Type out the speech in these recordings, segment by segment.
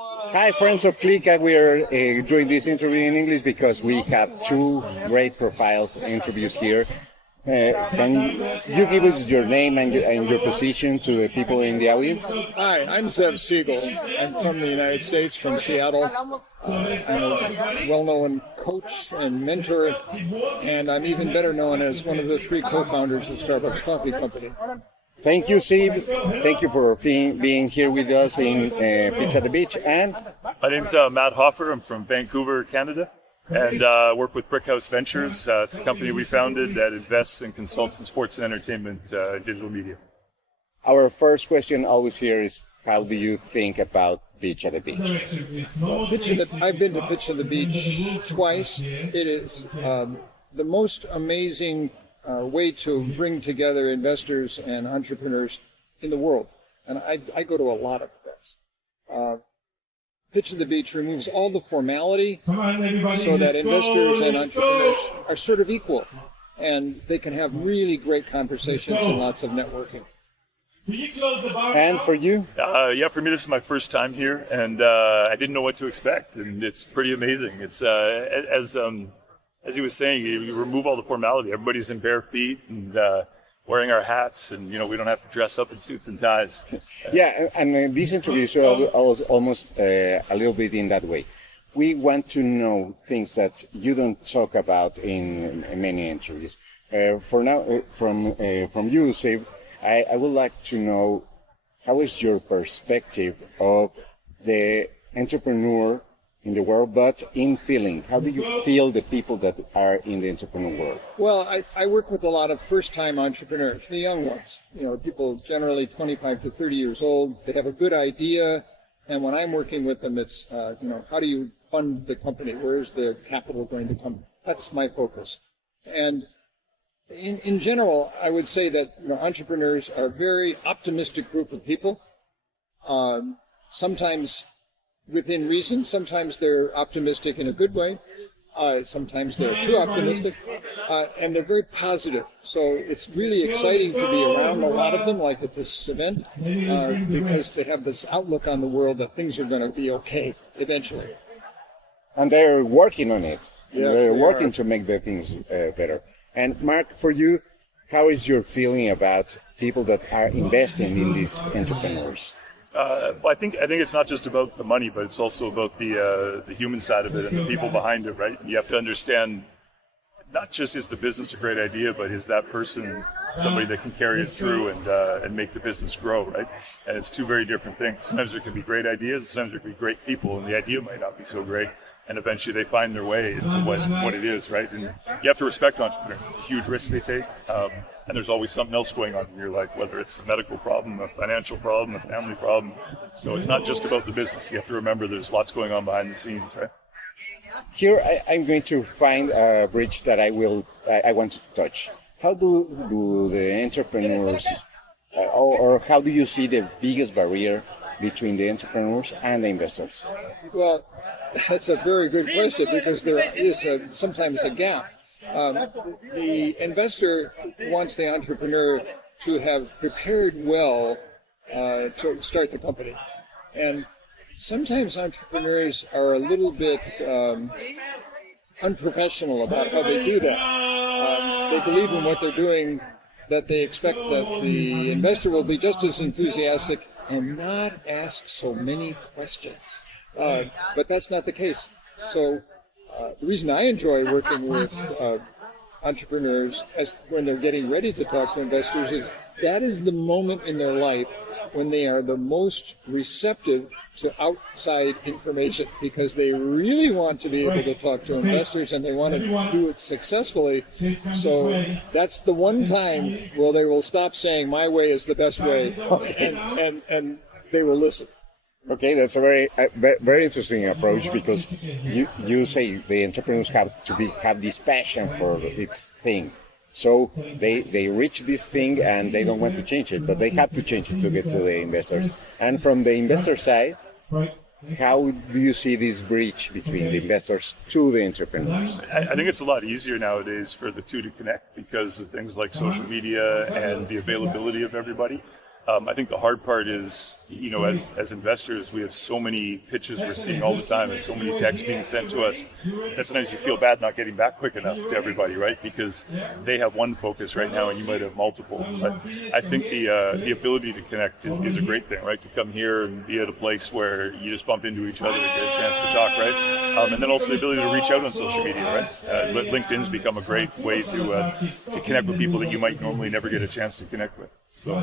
Hi, friends of Clica. We are doing this interview in English because we have two great profiles interviews here. Can you give us your name and your position to the people in the audience? Hi, I'm Zev Siegl. I'm from the United States, from Seattle. I'm a well-known coach and mentor, and I'm even better known as one of the three co-founders of Starbucks Coffee Company. Thank you, Zev. Thank you for being here with us in Pitch at the Beach. And my name's Matt Hoffer. I'm from Vancouver, Canada, and work with Brickhouse Ventures. It's a company we founded that invests and consults in sports and entertainment digital media. Our first question always here is, how do you think about Pitch at the Beach? I've been to Pitch at the Beach twice. It is the most amazing way to bring together investors and entrepreneurs in the world. And I go to a lot of events. Pitch at the Beach removes all the formality so that investors and entrepreneurs are sort of equal, and they can have really great conversations and lots of networking. And for you? Yeah, for me, this is my first time here, and I didn't know what to expect, and it's pretty amazing. It's as he was saying, you remove all the formality. Everybody's in bare feet and wearing our hats, and we don't have to dress up in suits and ties. Yeah, and these interviews are almost a little bit in that way. We want to know things that you don't talk about in many interviews. For now, from you, Zev, I would like to know, how is your perspective of the entrepreneur in the world, but in feeling? How do you feel the people that are in the entrepreneur world? Well, I work with a lot of first-time entrepreneurs, the young ones. People generally 25 to 30 years old. They have a good idea, and when I'm working with them, it's how do you fund the company? Where's the capital going to come? That's my focus. And in general, I would say that entrepreneurs are a very optimistic group of people. Sometimes within reason, sometimes they're optimistic in a good way. Sometimes they're too optimistic, and they're very positive. So it's really exciting to be around a lot of them, like at this event, because they have this outlook on the world that things are going to be okay eventually. And they're working on it. Yes, they're working to make the things better. And Mark, for you, how is your feeling about people that are investing in these entrepreneurs? Well, I think it's not just about the money, but it's also about the human side of it and the people behind it, right? You have to understand, not just is the business a great idea, but is that person somebody that can carry it through and make the business grow, right? And it's two very different things. Sometimes there can be great ideas, sometimes there can be great people, and the idea might not be so great. And eventually they find their way into what it is, right? And you have to respect entrepreneurs. It's a huge risk they take. And there's always something else going on in your life, whether it's a medical problem, a financial problem, a family problem. So it's not just about the business. You have to remember there's lots going on behind the scenes, right? Here I'm going to find a bridge that I want to touch. How do the entrepreneurs, or how do you see the biggest barrier between the entrepreneurs and the investors? Well, that's a very good question, because there is sometimes a gap. The investor wants the entrepreneur to have prepared well to start the company. And sometimes entrepreneurs are a little bit unprofessional about how they do that. They believe in what they're doing, that they expect that the investor will be just as enthusiastic and not ask so many questions. But that's not the case. So the reason I enjoy working with entrepreneurs when they're getting ready to talk to investors is that is the moment in their life when they are the most receptive to outside information, because they really want to be able to talk to investors and they want to do it successfully. So that's the one time where they will stop saying my way is the best way, and they will listen. Okay, that's a very interesting approach, because you say the entrepreneurs have this passion for this thing. So they reach this thing and they don't want to change it, but they have to change it to get to the investors. And from the investor side, how do you see this bridge between the investors to the entrepreneurs? I think it's a lot easier nowadays for the two to connect because of things like social media and the availability of everybody. I think the hard part is, as investors, we have so many pitches we're seeing all the time and so many texts being sent to us that sometimes you feel bad not getting back quick enough to everybody, right? Because they have one focus right now and you might have multiple. But I think the ability to connect is a great thing, right? To come here and be at a place where you just bump into each other and get a chance to talk, right? And then also the ability to reach out on social media, right? LinkedIn's become a great way to connect with people that you might normally never get a chance to connect with. So,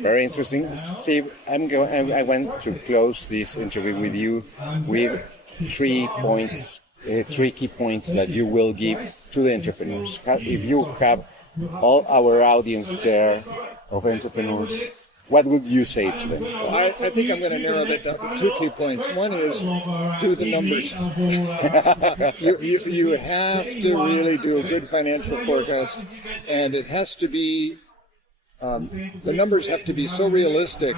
very interesting. Zev, I want to close this interview with you with 3 points, 3 key points that you will give to the entrepreneurs. If you have all our audience there of entrepreneurs, what would you say to them? I think I'm going to narrow that down to 2 key points. One is do the numbers. you have to really do a good financial forecast, and it has to be the numbers have to be so realistic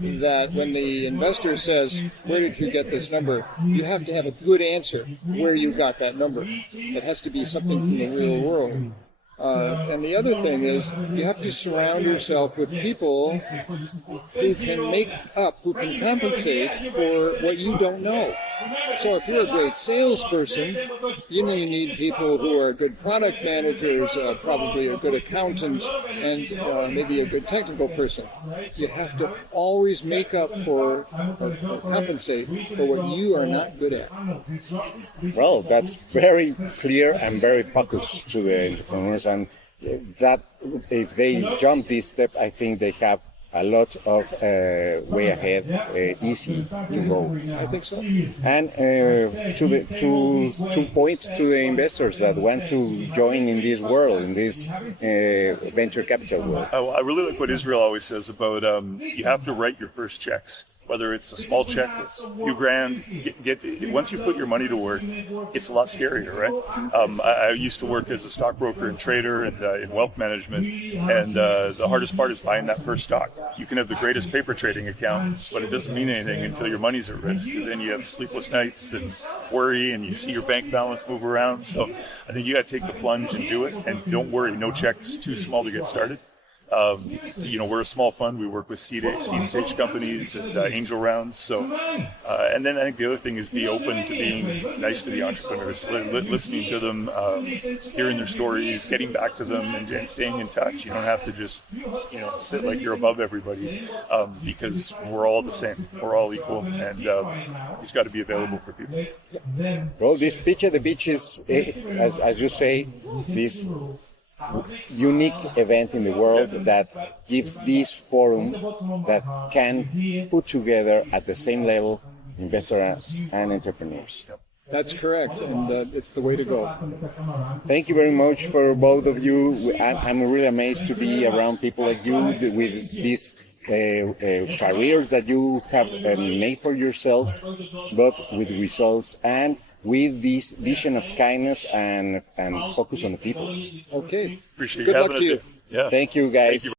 that when the investor says, where did you get this number? You have to have a good answer where you got that number. It has to be something from the real world. And the other thing is you have to surround yourself with people who can make up, who can compensate for what you don't know. So if you're a great salesperson, you need people who are good product managers, probably a good accountant, and maybe a good technical person. You have to always make up for or compensate for what you are not good at. Well, that's very clear and very focused to the entrepreneurs, and that if they jump this step, I think they have a lot of way ahead, easy to go. I think so. And two points to the investors that want to join in this world, in this venture capital world. I really like what Israel always says about you have to write your first checks. Whether it's a small check, it's a few grand, once you put your money to work, it's a lot scarier, right? I used to work as a stockbroker and trader and in wealth management, and the hardest part is buying that first stock. You can have the greatest paper trading account, but it doesn't mean anything until your money's at risk, because then you have sleepless nights and worry, and you see your bank balance move around. So I think you got to take the plunge and do it, and don't worry, no check's too small to get started. We're a small fund. We work with seed stage companies and angel rounds. So, and then I think the other thing is be open to being nice to the entrepreneurs, listening to them, hearing their stories, getting back to them, and staying in touch. You don't have to just, sit like you're above everybody, because we're all the same. We're all equal, and you just got to be available for people. Well, this pitch at the beach is, as you say, this unique event in the world that gives this forum that can put together at the same level investors and entrepreneurs. That's correct, and it's the way to go. Thank you very much for both of you. I'm really amazed to be around people like you with these careers that you have made for yourselves, but with results and with this vision of kindness and focus on the people. Okay. Appreciate Good you luck having to us you. here. Yeah. Thank you, guys. Thank you.